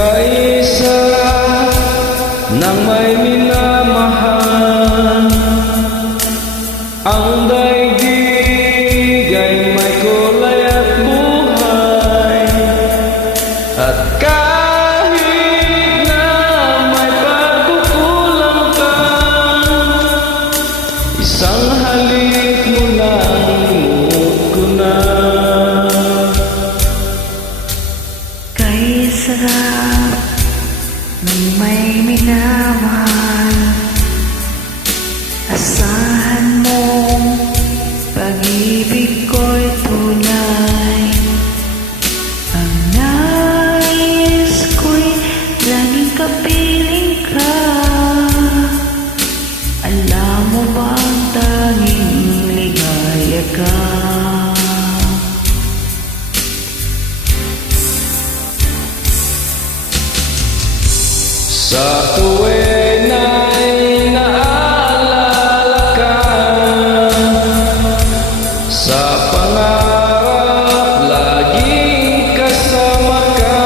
Kay sarap ng may minamahal, ang daigdig ay may kulay at buhay. At kahit na may pagkukulang ka, isang halik mo lang limuot ko na. Kay sarap ng may minamahal, asahan mong pag-ibig ko'y tunay. Ang nais ko'y laging kapiling ka. Alam mo bang tanging ligaya ka? Sa tuwing ay naalala ka, sa pangarap laging kasama ka.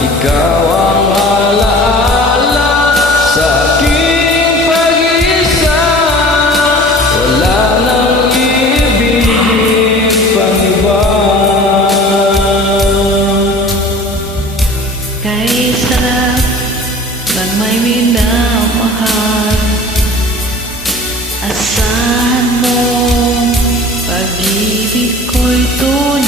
Ikaw ang alaala sa aking pag-isa, wala nang ibigin pang iba. Kay sarap ng may minamahal, asahan mo pag-ibig ko'y tunay.